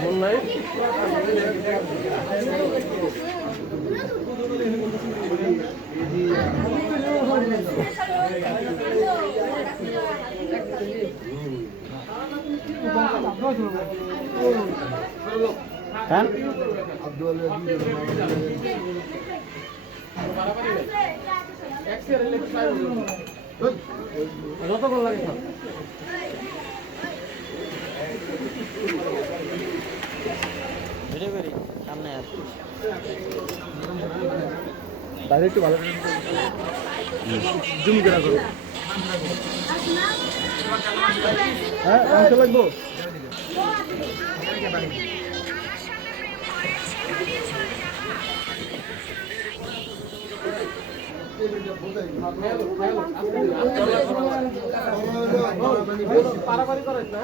মন নাই kan যত ভালো লাগে ভিডিও করি সামনে আর তাহলে একটু ভালো জুম করে করো হ্যাঁ মাংস লাগবো পারাপারি করে না